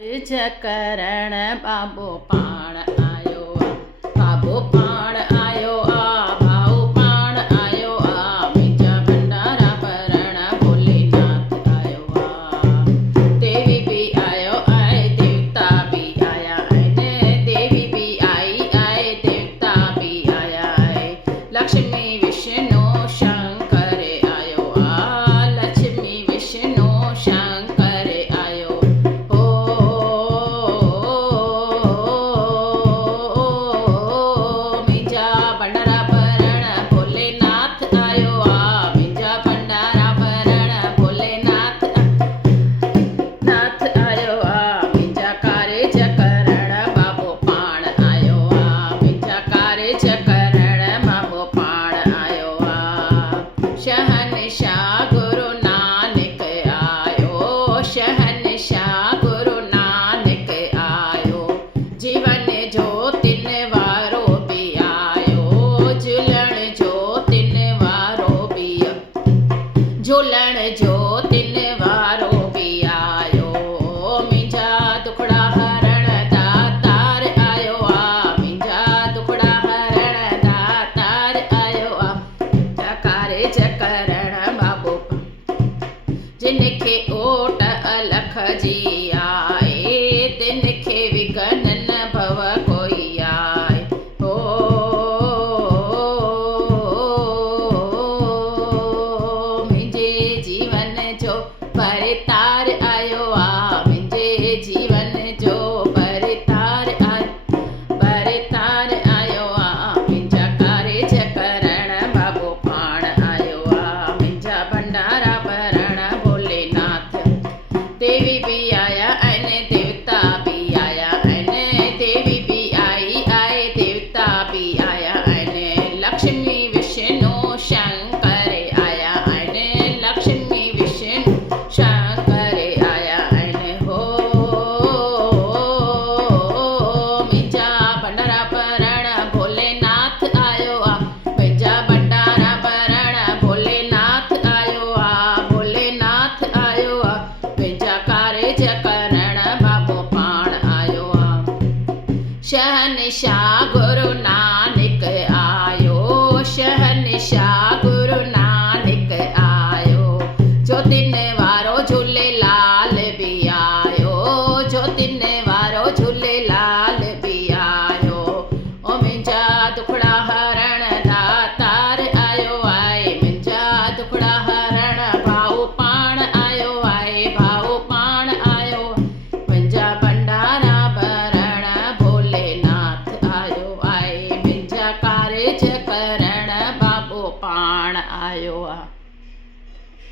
ज करण बाबो पाण आयो बाबो पाण आयो भाऊ पाण आयो मुंहिंजा भंडारा भरण भोलेनाथ आयो देवी भी आयो आए देवता भी आया आहिनि देवी भी आई आए देवता भी आया आहे लक्ष्मी विष्णु शंकर आयो लक्ष्मी विष्णु शंकर आयो शहनशाह गुरु नानक आयो शहनशाह गुरु नानक आयो जीवन जो तिन वारो भी आयो झूलण जो तिन वारो भी झूलण जो तिन वारो भी आयो मुंहिंजा दुखड़ा हरण दातार आयो मुंहिंजा दुखड़ा हरण दातार आयो कारज करण बाबो जिनखे ओट अलख जी आए तिनखे विघन न भव कोई आए मुंहिंजे जीवन जो परितार आयो मुंहिंजे जीवन जो परितार आयो मुंहिंजा कारज करण बाबो पाण आयो मुंहिंजा भंडारा भरण भोलेनाथ देवी भी आया आहिनि देवता भी आया आहिनि देवी भी आई आए देवता भी आया आहिनि लक्ष्मी विष्णु शंकर आया आहिनि लक्ष्मी विष्णु शंकर आया आहिनि हो मुंहिंजा भंडारा भरण भोलेनाथ आयो मुंहिंजा भंडारा भरण भोलेनाथ आयो भोलेनाथ आयो मुंहिंजा कारज करण बाबो पाण आयो शहनशाह गुरु नानक आयो शहनशाह गुरु नानक आयो जो तिन वारो झूलेलाल भी आयो जो तिन वारो झूलेलाल भी आयो मुंहिंजा दुखड़ा हरण दातार आयो मुंहिंजा दुखड़ा हरण भाऊ पाण आयो भाऊ पाण आयो मुंहिंजा भंडारा भरण भोलेनाथ आयो मुंहिंजा कारज करण बाबो पाण आयो